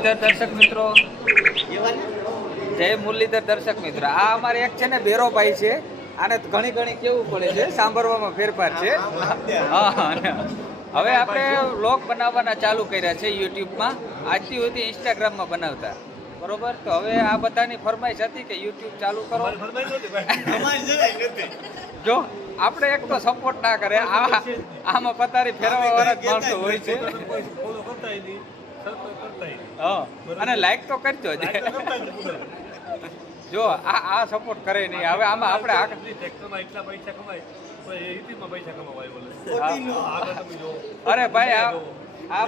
મુરલીધર દર્શક મિત્રો જય મુરલીધર દર્શક મિત્રો આ અમારે એક છે ને ભેરોભાઈ છે આને ઘણી ઘણી કેવું પડે છે સાંભળવામાં ફેરફાર છે હવે આપણે વ્લોગ બનાવવાના ચાલુ કર્યા છે યુટ્યુબમાં આજથી સુધી ઇન્સ્ટાગ્રામમાં બનાવતા બરોબર તો હવે આ બધાની ફરમાઈશ હતી કે યુટ્યુબ ચાલુ કરો જો આપણે એક તો સપોર્ટ ના કરે આમાં પતારી ફેરવવા વાળા જ માણસો હોય છે અને લાઈક તો કરજો જ. જો આ આ સપોર્ટ કરે નહીં. હવે આમાં આપણે આ અરે ભાઈ આ આ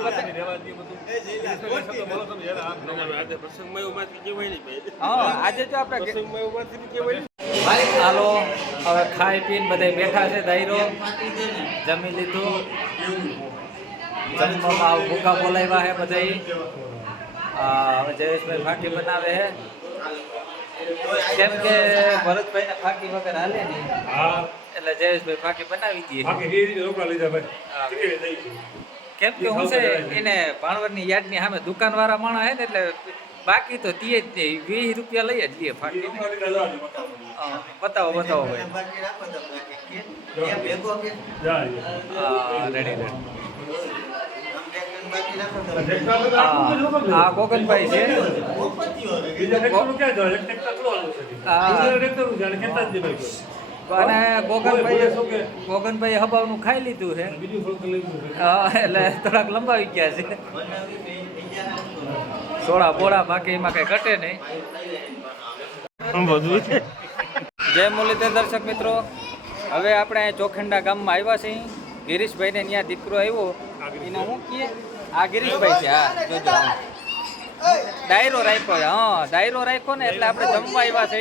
આજે જો આપણે હાલો. હવે ખાઈ પીને બધા બેઠા છે દાયરો. જમી લીધું. જમવામાં આવું ભૂકા બોલાવ્યા છે બધા હવે જયેશભાઈ ફાંકી બનાવે છે કેમ કે ભરતભાઈને ફાંકી વગર હાલે નહીં. એટલે જયેશભાઈ ફાંકી બનાવી દઈએ. કેમ કે હું છે એને ભાણવરની યાદની સામે દુકાનવાળા માણસ હે ને એટલે બાકી તો તે જ નહીં. વીસ રૂપિયા લઈ જ લઈએ ફાંકી. બતાવો. બતાવો ભાઈ. રેડી રેડી હા આ ગોગનભાઈ છે. અને ગોગનભાઈ ગોગનભાઈ હબાવનું ખાઈ લીધું છે. હા એટલે થોડાક લંબાવી ગયા છે. સોળા બોળા બાકી એમાં કઈ ઘટે નહીં. જય મુરલીધર દર્શક મિત્રો. હવે આપણે ચોખંડા ગામમાં આવ્યા છીએ. ગિરીશભાઈને ત્યાં દીકરો આવ્યો. એને હું કહીએ આ ગિરીશભાઈ છે હા જોજો ડાયરો રાખ્યો છે હા ડાયરો રાખ્યો ને એટલે આપણે જમવા આવ્યા છે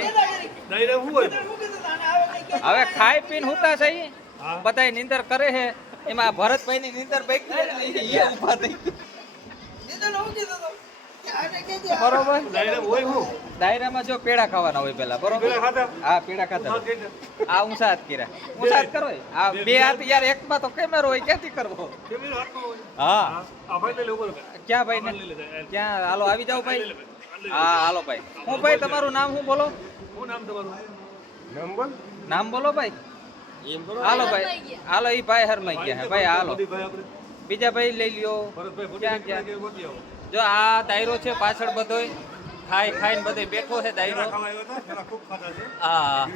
હવે ખાઈ પીને હુતા છે. બધાય નિંદર કરે છે. એમાં ભરતભાઈ ની નિંદર બેઠી ઊભા થઈ ઊભા થઈ બરોબર? ડાયરામાં જો પેડા ખાવાના હોય પેલા બરોબર? હા પેડા ખાતા આ હું સાત કર્યા. હું સાત કરો આ બે હાથ યાર એકમાં તો કેમેરો હોય ક્યાંથી કરવો? હા. ક્યાં ભાઈ ને? ક્યાં? હાલો આવી જાઓ ભાઈ. હા હાલો ભાઈ. હું ભાઈ તમારું નામ શું બોલો? નામ બોલો. ભાઈ. હાલો ભાઈ હાલો ઈ ભાઈ હરમાઈ ગયા. ભાઈ હાલો. બીજા ભાઈ લઈ લ્યો. ક્યાં ક્યાં? જો આ દાયરો છે પાછળ બધોય. ખાઈ ખાઈને બધે બેઠો છે દાયરો હા.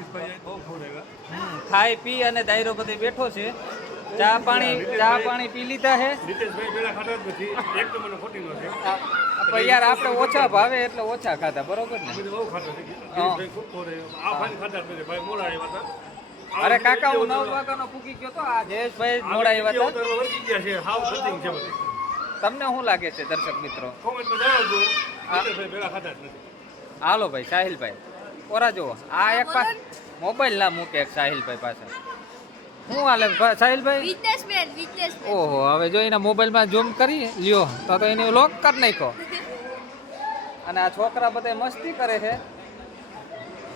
ખાઈ પી અને દાયરો બધે બેઠો છે. ચા પાણી ચા પાણી પી લીધા છે. પણ યાર આપણે ઓછા ભાવે એટલે ઓછા ખાતા બરોબર ને? અરે કાકા હું નવ વાગ્યાનો પૂકી ગયો તો આ જયેશભાઈ મોડા આવ્યા હતા. તમને શું લાગે છે દર્શક મિત્રો? હાલો ભાઈ સાહિલભાઈ. ઓરા જુઓ આ એક પાસ મોબાઈલ ના મૂકે એક સાહિલભાઈ પાસે હું હાલે? સાહિલભાઈ? ઓહો હવે જો એના મોબાઈલમાં ઝૂમ કરી લ્યો તો તો એને લોક કરી નાખો અને આ છોકરા બધા મસ્તી કરે છે.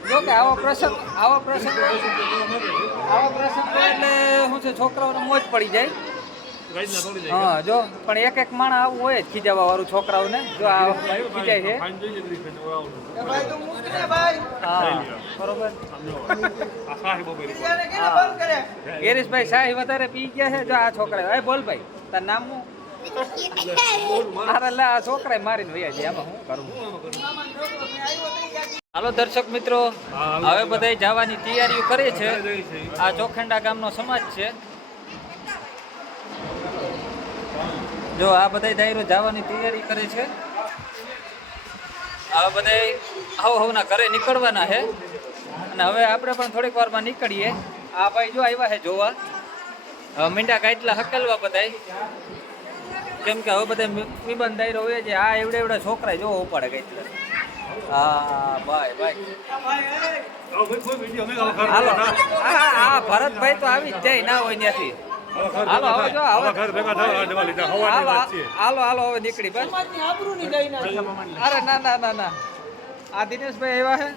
જો કે આવો પ્રસંગ આવો પ્રસંગ આવો પ્રસંગ એટલે શું છે છોકરાઓને મોજ પડી જાય. હા જો પણ એક એક માણસ આવું હોય જ ખીજાવા વાળું છોકરાઓને. જો આ ખીજાય છે. હા બરોબર. ગિરીશભાઈ શાહી વધારે પી ગયા છે. જો આ છોકરા એ બોલ ભાઈ તાર નામ આ હાલો દર્શક મિત્રો, હવે બધા જવાની તૈયારીઓ કરે છે. આ ચોખંડા ગામનો સમાજ છે. જો આ બધા ધાયરો જવાની તૈયારી કરે છે. હવે બધા હવ હવના ઘરે નીકળવાના છે. અને હવે આપણે પણ થોડીક વારમાં નીકળીએ. આ ભાઈ જો આવ્યા છે જોવા. મીંડા કાટલા હકેલવા બધાય. કેમ કે હવે બધા વિબંધ દાયરો હોય છે આ એવડે એવડા છોકરા જોવો પડે કઈ હા ભાઈ ભાઈ. હાલો. હા હા ભરતભાઈ તો આવી જ જાય ના હોય ત્યાંથી. હાલો હવે જો હવે. હાલો હાલો હાલો હવે નીકળી બસ. અરે ના ના ના ના. આ દિનેશભાઈ આવ્યા છે?